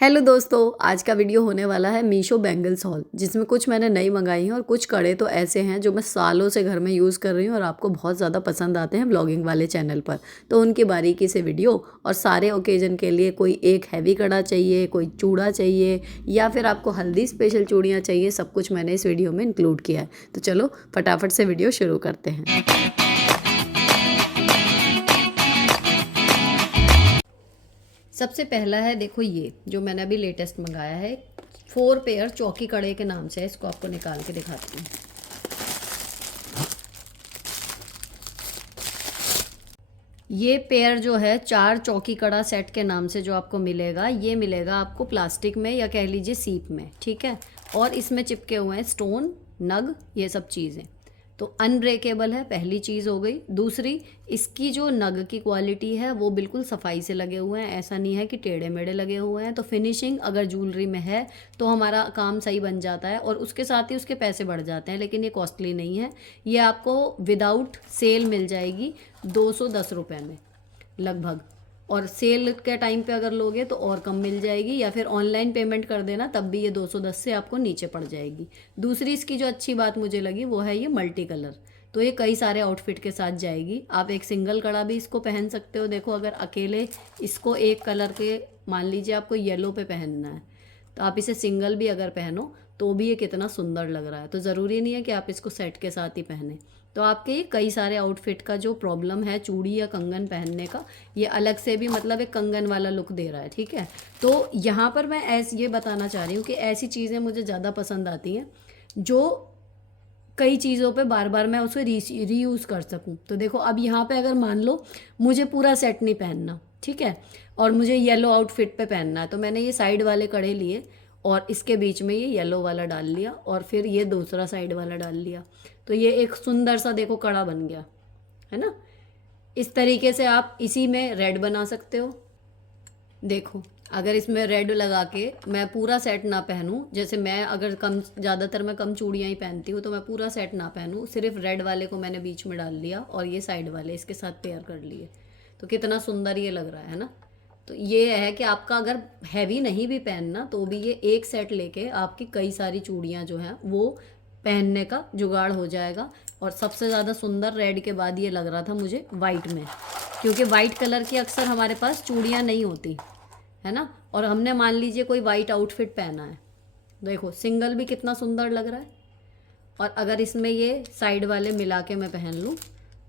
Hello दोस्तों, आज का वीडियो होने वाला है मीशो बैंगल्स हॉल, जिसमें कुछ मैंने नई मंगाई हैं और कुछ कड़े तो ऐसे हैं जो मैं सालों से घर में यूज़ कर रही हूँ और आपको बहुत ज़्यादा पसंद आते हैं ब्लॉगिंग वाले चैनल पर। तो उनकी बारीकी से वीडियो और सारे ओकेजन के लिए कोई एक हैवी कड़ा चाहिए, कोई चूड़ा चाहिए या फिर आपको हल्दी स्पेशल चूड़ियाँ चाहिए, सब कुछ मैंने इस वीडियो में इंक्लूड किया है। तो चलो फटाफट से वीडियो शुरू करते हैं। सबसे पहला है, देखो ये जो मैंने अभी लेटेस्ट मंगाया है 4 पेयर चौकी कड़े के नाम से है। इसको आपको निकाल के दिखाती हूँ। ये पेयर जो है 4 चौकी कड़ा सेट के नाम से जो आपको मिलेगा, ये मिलेगा आपको प्लास्टिक में या कह लीजिए सीप में, ठीक है। और इसमें चिपके हुए हैं स्टोन, नग, ये सब चीज़ें। तो अनब्रेकेबल है, पहली चीज़ हो गई। दूसरी, इसकी जो नग की क्वालिटी है वो बिल्कुल सफाई से लगे हुए हैं, ऐसा नहीं है कि टेढ़े मेढ़े लगे हुए हैं। तो फिनिशिंग अगर ज्वेलरी में है तो हमारा काम सही बन जाता है और उसके साथ ही उसके पैसे बढ़ जाते हैं, लेकिन ये कॉस्टली नहीं है। ये आपको विदाउट सेल मिल जाएगी 210 रुपये में लगभग, और सेल के टाइम पे अगर लोगे तो और कम मिल जाएगी, या फिर ऑनलाइन पेमेंट कर देना तब भी ये 210 से आपको नीचे पड़ जाएगी। दूसरी इसकी जो अच्छी बात मुझे लगी वो है ये मल्टी कलर। तो ये कई सारे आउटफिट के साथ जाएगी। आप एक सिंगल कड़ा भी इसको पहन सकते हो। देखो, अगर अकेले इसको एक कलर के, मान लीजिए आपको येलो पे पहनना है, तो आप इसे सिंगल भी अगर पहनो तो भी ये कितना सुंदर लग रहा है। तो ज़रूरी नहीं है कि आप इसको सेट के साथ ही पहने। तो आपके कई सारे आउटफिट का जो प्रॉब्लम है चूड़ी या कंगन पहनने का, ये अलग से भी मतलब एक कंगन वाला लुक दे रहा है, ठीक है। तो यहाँ पर मैं ये बताना चाह रही हूँ कि ऐसी चीज़ें मुझे ज़्यादा पसंद आती हैं जो कई चीज़ों पे बार बार मैं उसे रीयूज़ कर सकूं। तो देखो, अब यहाँ पे अगर मान लो मुझे पूरा सेट नहीं पहनना, ठीक है, और मुझे येलो आउटफिट पे पहनना है, तो मैंने ये साइड वाले कड़े लिए और इसके बीच में ये येलो वाला डाल लिया और फिर ये दूसरा साइड वाला डाल लिया। तो ये एक सुंदर सा देखो कड़ा बन गया, है ना। इस तरीके से आप इसी में रेड बना सकते हो। देखो, अगर इसमें रेड लगा के मैं पूरा सेट ना पहनूं, जैसे मैं अगर कम, ज़्यादातर मैं कम चूड़ियाँ ही पहनती हूँ, तो मैं पूरा सेट ना पहनूं, सिर्फ रेड वाले को मैंने बीच में डाल लिया और ये साइड वाले इसके साथ पेयर कर लिए, तो कितना सुंदर ये लग रहा है ना। तो ये है कि आपका अगर हैवी नहीं भी पहनना तो भी ये एक सेट लेके आपकी कई सारी चूड़ियाँ जो हैं वो पहनने का जुगाड़ हो जाएगा। और सबसे ज़्यादा सुंदर रेड के बाद ये लग रहा था मुझे वाइट में, क्योंकि वाइट कलर की अक्सर हमारे पास चूड़ियाँ नहीं होती, है ना। और हमने मान लीजिए कोई वाइट आउटफिट पहना है, देखो सिंगल भी कितना सुंदर लग रहा है। और अगर इसमें ये साइड वाले मिला के मैं पहन लूँ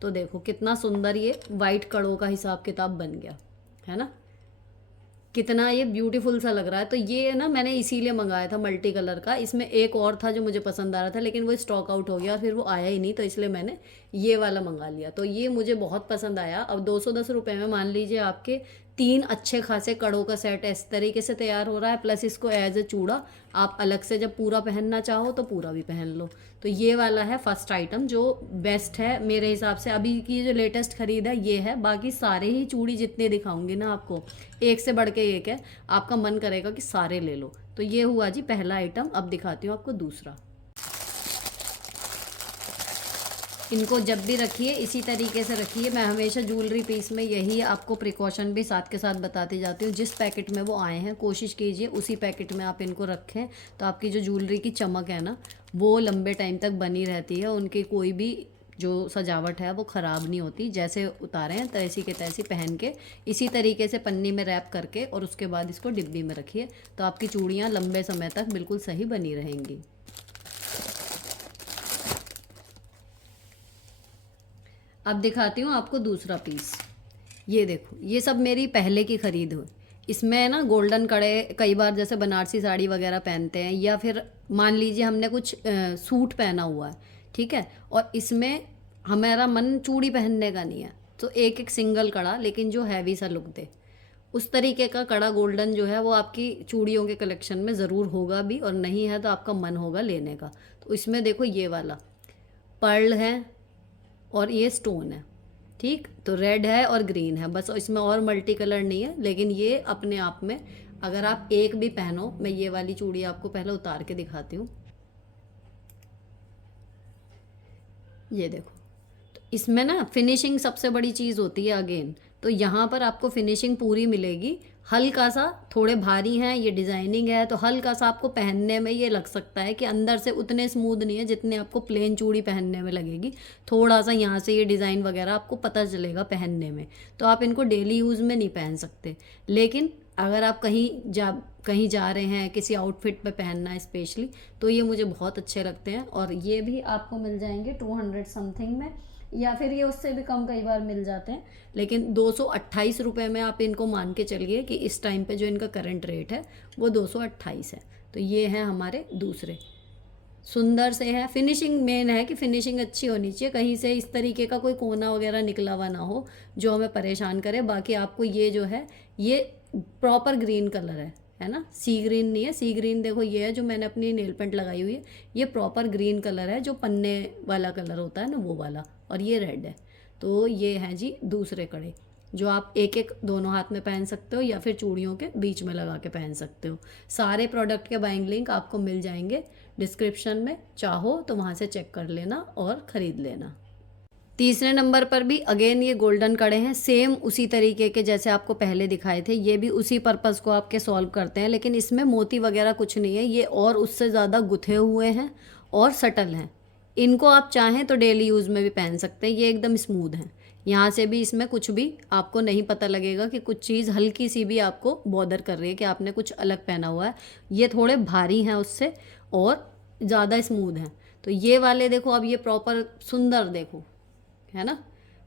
तो देखो कितना सुंदर ये वाइट कड़ों का हिसाब किताब बन गया, है ना। कितना ये ब्यूटीफुल सा लग रहा है। तो ये ना मैंने इसीलिए मंगाया था मल्टी कलर का। इसमें एक और था जो मुझे पसंद आ रहा था, लेकिन वो स्टॉक आउट हो गया और फिर वो आया ही नहीं, तो इसलिए मैंने ये वाला मंगा लिया। तो ये मुझे बहुत पसंद आया। अब 210 रुपये में मान लीजिए आपके 3 अच्छे खासे कड़ों का सेट इस तरीके से तैयार हो रहा है, प्लस इसको एज ए चूड़ा आप अलग से जब पूरा पहनना चाहो तो पूरा भी पहन लो। तो ये वाला है फर्स्ट आइटम जो बेस्ट है मेरे हिसाब से। अभी की जो लेटेस्ट खरीद है ये है। बाकी सारे ही चूड़ी जितने दिखाऊंगी ना आपको, एक से बढ़ के एक है, आपका मन करेगा कि सारे ले लो। तो ये हुआ जी पहला आइटम। अब दिखाती हूँ आपको दूसरा। इनको जब भी रखिए इसी तरीके से रखिए। मैं हमेशा ज्वेलरी पीस में यही आपको प्रिकॉशन भी साथ के साथ बताती जाती हूँ। जिस पैकेट में वो आए हैं कोशिश कीजिए उसी पैकेट में आप इनको रखें, तो आपकी जो ज्वेलरी की चमक है ना वो लंबे टाइम तक बनी रहती है। उनकी कोई भी जो सजावट है वो ख़राब नहीं होती। जैसे उतारे हैं तैसी के तैसी पहन के इसी तरीके से पन्नी में रैप करके और उसके बाद इसको डिब्बी में रखिए, तो आपकी चूड़ियाँ लंबे समय तक बिल्कुल सही बनी रहेंगी। अब दिखाती हूँ आपको दूसरा पीस। ये देखो, ये सब मेरी पहले की खरीद हुई। इसमें ना गोल्डन कड़े, कई बार जैसे बनारसी साड़ी वगैरह पहनते हैं, या फिर मान लीजिए हमने कुछ सूट पहना हुआ है, ठीक है, और इसमें हमारा मन चूड़ी पहनने का नहीं है, तो एक एक सिंगल कड़ा लेकिन जो हैवी सा लुक दे, उस तरीके का कड़ा गोल्डन जो है वो आपकी चूड़ियों के कलेक्शन में ज़रूर होगा भी, और नहीं है तो आपका मन होगा लेने का। तो इसमें देखो ये वाला पर्ल है और ये स्टोन है, ठीक। तो रेड है और ग्रीन है, बस इसमें और मल्टी कलर नहीं है। लेकिन ये अपने आप में अगर आप एक भी पहनो, मैं ये वाली चूड़ी आपको पहले उतार के दिखाती हूँ। ये देखो, तो इसमें ना फिनिशिंग सबसे बड़ी चीज़ होती है अगेन। तो यहाँ पर आपको फिनिशिंग पूरी मिलेगी, हल्का सा थोड़े भारी हैं, ये डिज़ाइनिंग है तो हल्का सा आपको पहनने में ये लग सकता है कि अंदर से उतने स्मूथ नहीं है जितने आपको प्लेन चूड़ी पहनने में लगेगी। थोड़ा सा यहाँ से ये डिज़ाइन वगैरह आपको पता चलेगा पहनने में, तो आप इनको डेली यूज़ में नहीं पहन सकते। लेकिन अगर आप कहीं जा रहे हैं, किसी आउटफिट पे पहनना है स्पेशली, तो ये मुझे बहुत अच्छे लगते हैं। और ये भी आपको मिल जाएंगे 200 समथिंग में, या फिर ये उससे भी कम कई बार मिल जाते हैं, लेकिन 228 रुपये में आप इनको मान के चलिए कि इस टाइम पे जो इनका करंट रेट है वो 228 है। तो ये हैं हमारे दूसरे, सुंदर से है। फिनिशिंग मेन है कि फिनिशिंग अच्छी होनी चाहिए, कहीं से इस तरीके का कोई कोना वगैरह निकला हुआ ना हो जो हमें परेशान करे। बाकी आपको ये जो है ये प्रॉपर ग्रीन कलर है ना, सी ग्रीन नहीं है। सी ग्रीन देखो ये है जो मैंने अपनी नेल पेंट लगाई हुई है, ये प्रॉपर ग्रीन कलर है जो पन्ने वाला कलर होता है ना वो वाला, और ये रेड है। तो ये हैं जी दूसरे कड़े जो आप एक एक दोनों हाथ में पहन सकते हो या फिर चूड़ियों के बीच में लगा के पहन सकते हो। सारे प्रोडक्ट के बाइंग लिंक आपको मिल जाएंगे डिस्क्रिप्शन में, चाहो तो वहाँ से चेक कर लेना और ख़रीद लेना। तीसरे नंबर पर भी अगेन ये गोल्डन कड़े हैं, सेम उसी तरीके के जैसे आपको पहले दिखाए थे। ये भी उसी पर्पज़ को आपके सॉल्व करते हैं, लेकिन इसमें मोती वगैरह कुछ नहीं है, ये और उससे ज़्यादा गुथे हुए हैं और सटल हैं। इनको आप चाहें तो डेली यूज़ में भी पहन सकते हैं, ये एकदम स्मूथ हैं। यहाँ से भी इसमें कुछ भी आपको नहीं पता लगेगा कि कुछ चीज़ हल्की सी भी आपको बॉदर कर रही है कि आपने कुछ अलग पहना हुआ है। ये थोड़े भारी हैं उससे और ज़्यादा स्मूथ हैं। तो ये वाले देखो, अब ये प्रॉपर सुंदर देखो, है ना,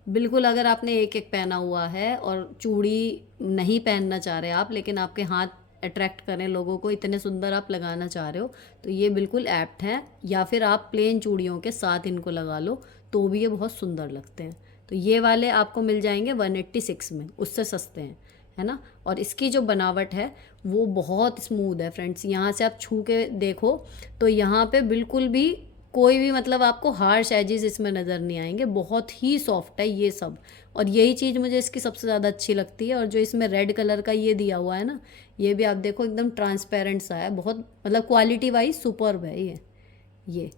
बिल्कुल। अगर आपने एक एक पहना हुआ है और चूड़ी नहीं पहनना चाह रहे आप, लेकिन आपके हाथ अट्रैक्ट करें लोगों को, इतने सुंदर आप लगाना चाह रहे हो, तो ये बिल्कुल एप्ट है। या फिर आप प्लेन चूड़ियों के साथ इनको लगा लो तो भी ये बहुत सुंदर लगते हैं। तो ये वाले आपको मिल जाएंगे 186 में, उससे सस्ते हैं, है ना। और इसकी जो बनावट है वो बहुत स्मूथ है फ्रेंड्स। यहाँ से आप छू के देखो तो यहाँ पे बिल्कुल भी कोई भी मतलब आपको हार्श एजेस इसमें नज़र नहीं आएंगे, बहुत ही सॉफ्ट है ये सब। और यही चीज़ मुझे इसकी सबसे ज़्यादा अच्छी लगती है। और जो इसमें रेड कलर का ये दिया हुआ है ना, ये भी आप देखो एकदम ट्रांसपेरेंट सा है, बहुत मतलब क्वालिटी वाइज सुपर्ब है ये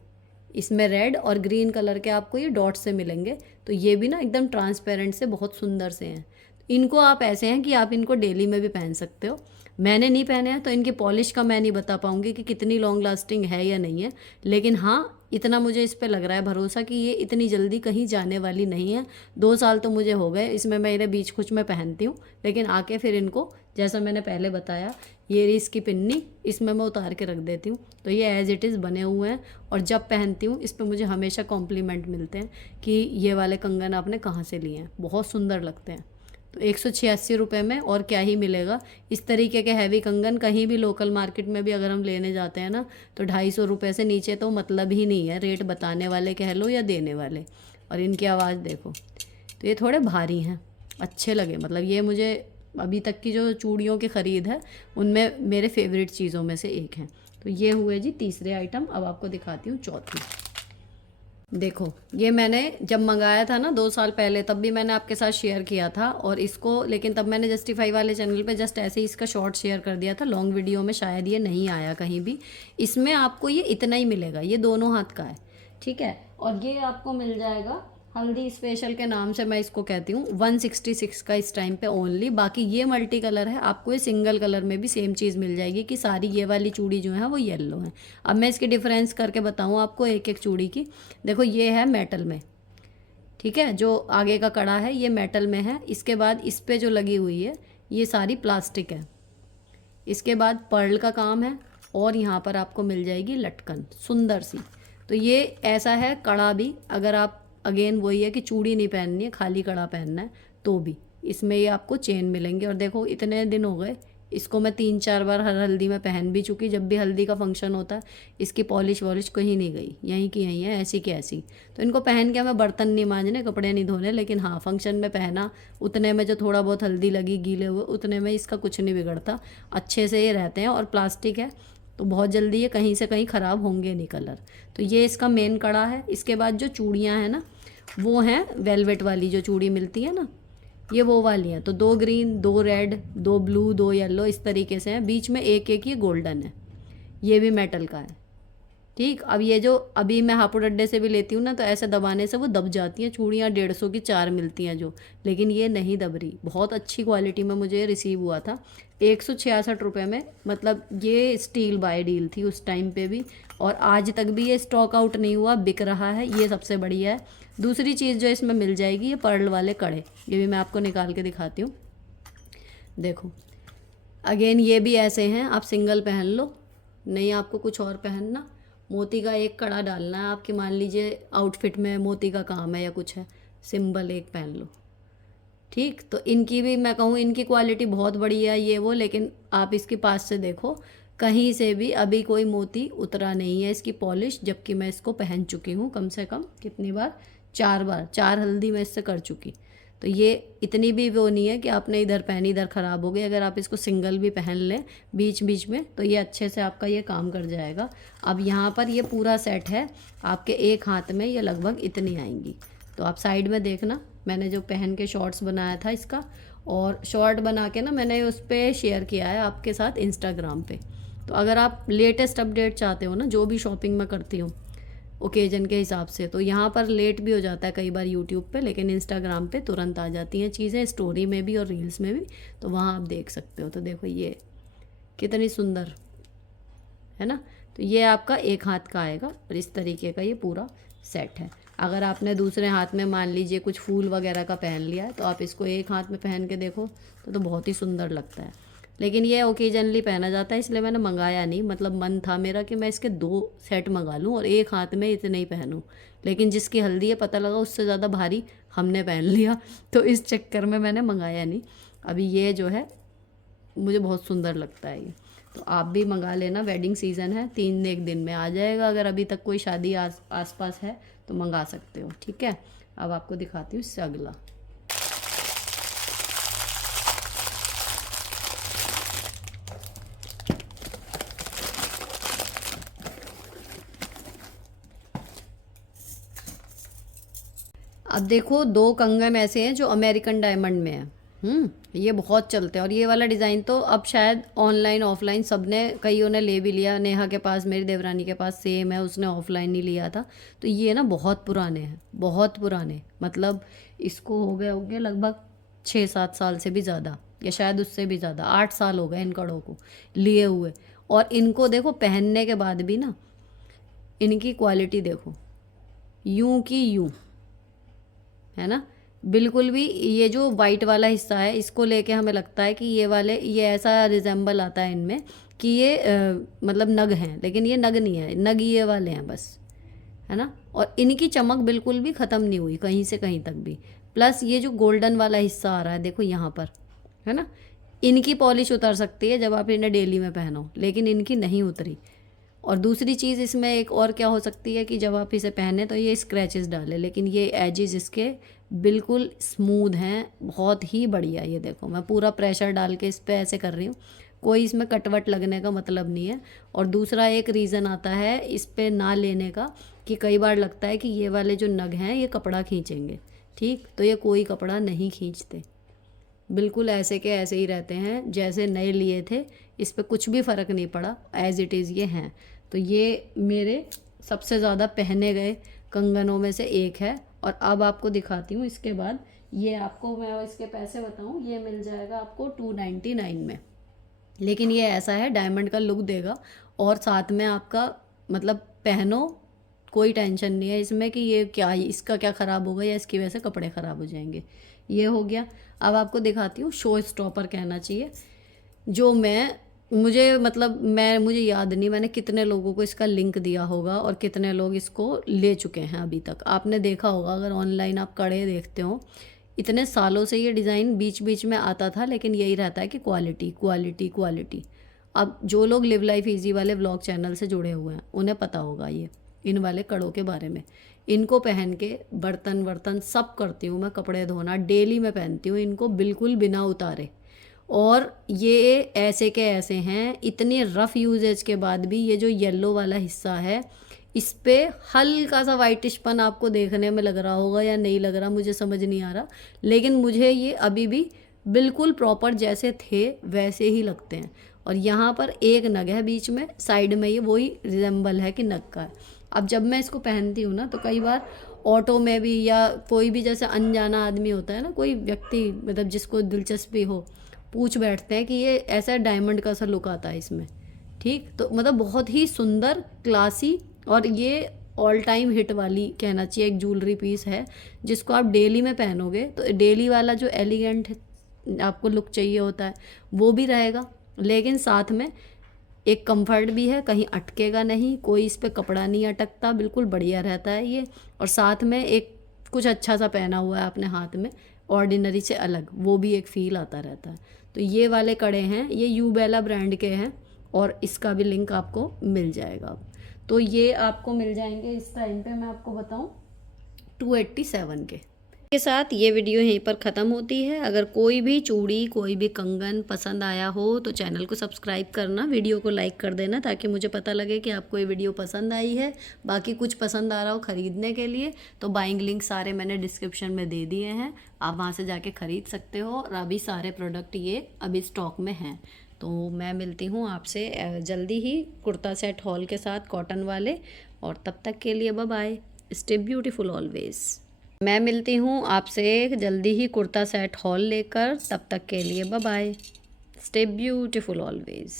इसमें रेड और ग्रीन कलर के आपको ये डॉट से मिलेंगे। तो ये भी ना एकदम ट्रांसपेरेंट से बहुत सुंदर से हैं। इनको आप ऐसे हैं कि आप इनको डेली में भी पहन सकते हो। मैंने नहीं पहने हैं तो इनकी पॉलिश का मैं नहीं बता पाऊँगी कि कितनी लॉन्ग लास्टिंग है या नहीं है, लेकिन हाँ इतना मुझे इस पे लग रहा है भरोसा कि ये इतनी जल्दी कहीं जाने वाली नहीं है। 2 साल तो मुझे हो गए इसमें, मेरे बीच कुछ मैं पहनती हूँ, लेकिन आके फिर इनको जैसा मैंने पहले बताया, ये रही इसकी पिन्नी, इसमें मैं उतार के रख देती हूँ। तो ये एज़ इट इज़ बने हुए हैं और जब पहनती हूँ इस पर मुझे हमेशा कॉम्प्लीमेंट मिलते हैं कि ये वाले कंगन आपने कहाँ से लिए हैं, बहुत सुंदर लगते हैं। तो 186 रुपये में और क्या ही मिलेगा। इस तरीके के हैवी कंगन कहीं भी लोकल मार्केट में भी अगर हम लेने जाते हैं ना तो 250 रुपये से नीचे तो मतलब ही नहीं है, रेट बताने वाले कह लो या देने वाले। और इनकी आवाज़ देखो, तो ये थोड़े भारी हैं, अच्छे लगे, मतलब ये मुझे अभी तक की जो चूड़ियों की ख़रीद है उनमें मेरे फेवरेट चीज़ों में से एक है। तो ये हुए जी तीसरे आइटम। अब आपको दिखाती हूँ चौथी। देखो ये मैंने जब मंगाया था ना 2 साल पहले, तब भी मैंने आपके साथ शेयर किया था और इसको, लेकिन तब मैंने जस्टिफाई वाले चैनल पे जस्ट ऐसे ही इसका शॉर्ट शेयर कर दिया था, लॉन्ग वीडियो में शायद ये नहीं आया कहीं भी। इसमें आपको ये इतना ही मिलेगा, ये दोनों हाथ का है, ठीक है। और ये आपको मिल जाएगा हल्दी स्पेशल के नाम से मैं इसको कहती हूँ, 166 का इस टाइम पे ओनली। बाकी ये मल्टी कलर है, आपको ये सिंगल कलर में भी सेम चीज़ मिल जाएगी कि सारी ये वाली चूड़ी जो है वो येलो है। अब मैं इसकी डिफरेंस करके बताऊँ आपको एक एक चूड़ी की। देखो ये है मेटल में, ठीक है, जो आगे का कड़ा है ये मेटल में है। इसके बाद इस पर जो लगी हुई है ये सारी प्लास्टिक है। इसके बाद पर्ल का काम है और यहाँ पर आपको मिल जाएगी लटकन सुंदर सी। तो ये ऐसा है कड़ा भी, अगर आप अगेन वही है कि चूड़ी नहीं पहननी है, खाली कड़ा पहनना है, तो भी इसमें ये आपको चेन मिलेंगे। और देखो इतने दिन हो गए इसको मैं 3-4 बार हर हल्दी में पहन भी चुकी। जब भी हल्दी का फंक्शन होता है इसकी पॉलिश वॉलिश कहीं नहीं गई, यहीं की यहीं है, ऐसी की ऐसी। तो इनको पहन के मैं बर्तन नहीं मांजने, कपड़े नहीं धोने, लेकिन हाँ फंक्शन में पहना, उतने में जो थोड़ा बहुत हल्दी लगी गीले हुए उतने में इसका कुछ नहीं बिगड़ता, अच्छे से ये रहते हैं। और प्लास्टिक है तो बहुत जल्दी ये कहीं से कहीं ख़राब होंगे नहीं कलर। तो ये इसका मेन कड़ा है। इसके बाद जो चूड़ियाँ हैं ना वो हैं वेलवेट वाली, जो चूड़ी मिलती है ना ये वो वाली हैं। तो 2 ग्रीन, 2 रेड, 2 ब्लू, 2 येलो, इस तरीके से हैं। बीच में एक एक ये गोल्डन है, ये भी मेटल का है, ठीक। अब ये जो अभी मैं हापुड़ अड्डे से भी लेती हूँ ना, तो ऐसे दबाने से वो दब जाती हैं चूड़ियाँ, 150 की 4 मिलती हैं जो, लेकिन ये नहीं दब रही। बहुत अच्छी क्वालिटी में मुझे रिसीव हुआ था 166 रुपये में। मतलब ये स्टील बाय डील थी उस टाइम पे भी, और आज तक भी ये स्टॉक आउट नहीं हुआ, बिक रहा है, ये सबसे बढ़िया है। दूसरी चीज़ जो इसमें मिल जाएगी, ये पर्ल वाले कड़े, ये भी मैं आपको निकाल के दिखाती हूँ। देखो अगेन ये भी ऐसे हैं, आप सिंगल पहन लो, नहीं आपको कुछ और पहनना, मोती का एक कड़ा डालना है आपकी, मान लीजिए आउटफिट में मोती का काम है या कुछ है, सिंबल एक पहन लो। ठीक। तो इनकी भी मैं कहूँ इनकी क्वालिटी बहुत बढ़िया है ये वो, लेकिन आप इसके पास से देखो कहीं से भी अभी कोई मोती उतरा नहीं है इसकी पॉलिश, जबकि मैं इसको पहन चुकी हूँ कम से कम कितनी बार, 4 बार, 4 हल्दी मैं इससे कर चुकी। तो ये इतनी भी वो नहीं है कि आपने इधर पहनी इधर ख़राब हो गई। अगर आप इसको सिंगल भी पहन लें बीच बीच में, तो ये अच्छे से आपका ये काम कर जाएगा। अब यहाँ पर ये पूरा सेट है आपके एक हाथ में, ये लगभग इतनी आएंगी। तो आप साइड में देखना, मैंने जो पहन के शॉर्ट्स बनाया था इसका, और शॉर्ट बना के ना मैंने उस पर शेयर किया है आपके साथ इंस्टाग्राम पे। तो अगर आप लेटेस्ट अपडेट चाहते हो ना, जो भी शॉपिंग मैं करती हूँ ओकेजन के हिसाब से, तो यहाँ पर लेट भी हो जाता है कई बार यूट्यूब पे, लेकिन इंस्टाग्राम पे तुरंत आ जाती हैं चीज़ें, स्टोरी में भी और रील्स में भी, तो वहाँ आप देख सकते हो। तो देखो ये कितनी सुंदर है ना। तो ये आपका एक हाथ का आएगा, और इस तरीके का ये पूरा सेट है। अगर आपने दूसरे हाथ में मान लीजिए कुछ फूल वगैरह का पहन लिया है, तो आप इसको एक हाथ में पहन के देखो तो बहुत ही सुंदर लगता है। लेकिन ये ओकेजनली पहना जाता है, इसलिए मैंने मंगाया नहीं। मतलब मन था मेरा कि मैं इसके 2 सेट मंगा लूँ और एक हाथ में इतने ही पहनूँ, लेकिन जिसकी हल्दी है पता लगा उससे ज़्यादा भारी हमने पहन लिया, तो इस चक्कर में मैंने मंगाया नहीं। अभी ये जो है मुझे बहुत सुंदर लगता है ये, तो आप भी मंगा लेना, वेडिंग सीज़न है, 3 एक दिन में आ जाएगा। अगर अभी तक कोई शादी आस पास है तो मंगा सकते हो। ठीक है। अब आपको दिखाती हूँ इससे अगला। अब देखो 2 कंगन ऐसे हैं जो अमेरिकन डायमंड में है। ये बहुत चलते हैं, और ये वाला डिज़ाइन तो अब शायद ऑनलाइन ऑफलाइन सब ने, कईयों ने ले भी लिया। नेहा के पास, मेरी देवरानी के पास सेम है, उसने ऑफलाइन ही लिया था। तो ये ना बहुत पुराने हैं, बहुत पुराने, मतलब इसको हो गए लगभग 6-7 साल से भी ज़्यादा, या शायद उससे भी ज़्यादा, 8 साल हो गए इन कड़ों को लिए हुए। और इनको देखो पहनने के बाद भी ना इनकी क्वालिटी देखो, यूं की यूं है ना। बिल्कुल भी ये जो वाइट वाला हिस्सा है इसको लेके हमें लगता है कि ये ऐसा रिजेंबल आता है इनमें कि ये मतलब नग हैं, लेकिन ये नग नहीं है, नग ये वाले हैं बस, है ना। और इनकी चमक बिल्कुल भी ख़त्म नहीं हुई कहीं से कहीं तक भी। प्लस ये जो गोल्डन वाला हिस्सा आ रहा है देखो यहाँ पर, है ना, इनकी पॉलिश उतर सकती है जब आप इन्हें डेली में पहनो, लेकिन इनकी नहीं उतरी। और दूसरी चीज़ इसमें एक और क्या हो सकती है कि जब आप इसे पहने तो ये स्क्रैचेस डाले, लेकिन ये एजेस इसके बिल्कुल स्मूथ हैं, बहुत ही बढ़िया। ये देखो मैं पूरा प्रेशर डाल के इस पर ऐसे कर रही हूँ, कोई इसमें कटवट लगने का मतलब नहीं है। और दूसरा एक रीज़न आता है इस पे ना लेने का, कि कई बार लगता है कि ये वाले जो नग हैं ये कपड़ा खींचेंगे। ठीक। तो ये कोई कपड़ा नहीं खींचते, बिल्कुल ऐसे के ऐसे ही रहते हैं जैसे नए लिए थे। इस पर कुछ भी फ़र्क नहीं पड़ा, एज़ इट इज़ ये हैं। तो ये मेरे सबसे ज़्यादा पहने गए कंगनों में से एक है। और अब आपको दिखाती हूँ इसके बाद, ये आपको मैं इसके पैसे बताऊँ, ये मिल जाएगा आपको 299 में। लेकिन ये ऐसा है डायमंड का लुक देगा, और साथ में आपका मतलब पहनो कोई टेंशन नहीं है इसमें कि ये क्या, इसका क्या ख़राब होगा या इसकी वजह से कपड़े ख़राब हो जाएंगे। ये हो गया। अब आपको दिखाती हूँ शो स्टॉपर कहना चाहिए, जो मुझे याद नहीं मैंने कितने लोगों को इसका लिंक दिया होगा और कितने लोग इसको ले चुके हैं अभी तक। आपने देखा होगा अगर ऑनलाइन आप कड़े देखते हो, इतने सालों से ये डिज़ाइन बीच बीच में आता था, लेकिन यही रहता है कि क्वालिटी क्वालिटी क्वालिटी। अब जो लोग लिव लाइफ ईजी वाले व्लॉग चैनल से जुड़े हुए हैं उन्हें पता होगा ये इन वाले कड़ों के बारे में। इनको पहन के बर्तन वर्तन सब करती हूँ मैं, कपड़े धोना डेली मैं पहनती हूँ इनको बिल्कुल बिना उतारे। और ये ऐसे के ऐसे हैं, इतने रफ़ यूजेज के बाद भी ये जो येलो वाला हिस्सा है इस पे हल्का सा वाइटिशपन आपको देखने में लग रहा होगा या नहीं लग रहा, मुझे समझ नहीं आ रहा, लेकिन मुझे ये अभी भी बिल्कुल प्रॉपर जैसे थे वैसे ही लगते हैं। और यहाँ पर एक नग है बीच में, साइड में ये वही रिजेंबल है कि नग का है। अब जब मैं इसको पहनती हूँ ना तो कई बार ऑटो में भी या कोई भी जैसे अनजाना आदमी होता है ना, कोई व्यक्ति मतलब जिसको दिलचस्पी हो, पूछ बैठते हैं कि ये ऐसा डायमंड का सा लुक आता है इसमें। ठीक, तो मतलब बहुत ही सुंदर, क्लासी, और ये ऑल टाइम हिट वाली कहना चाहिए एक ज्वेलरी पीस है, जिसको आप डेली में पहनोगे तो डेली वाला जो एलिगेंट आपको लुक चाहिए होता है वो भी रहेगा, लेकिन साथ में एक कंफर्ट भी है, कहीं अटकेगा नहीं, कोई इस पे कपड़ा नहीं अटकता, बिल्कुल बढ़िया रहता है ये। और साथ में एक कुछ अच्छा सा पहना हुआ है अपने हाथ में, ऑर्डिनरी से अलग, वो भी एक फ़ील आता रहता है। तो ये वाले कड़े हैं, ये यूबेला ब्रांड के हैं, और इसका भी लिंक आपको मिल जाएगा। तो ये आपको मिल जाएंगे इस टाइम पे, मैं आपको बताऊं, 287 के साथ ये वीडियो यहीं पर ख़त्म होती है। अगर कोई भी चूड़ी, कोई भी कंगन पसंद आया हो तो चैनल को सब्सक्राइब करना, वीडियो को लाइक कर देना, ताकि मुझे पता लगे कि आपको ये वीडियो पसंद आई है। बाकी कुछ पसंद आ रहा हो ख़रीदने के लिए तो बाइंग लिंक सारे मैंने डिस्क्रिप्शन में दे दिए हैं, आप वहाँ से जाके ख़रीद सकते हो। और अभी सारे प्रोडक्ट ये अभी स्टॉक में हैं। तो मैं मिलती हूँ आपसे जल्दी ही कुर्ता सेट हॉल के साथ, कॉटन वाले। और तब तक के लिए bye bye, stay beautiful always. मैं मिलती हूँ आपसे जल्दी ही कुर्ता सेट हॉल लेकर, तब तक के लिए bye bye, stay beautiful always.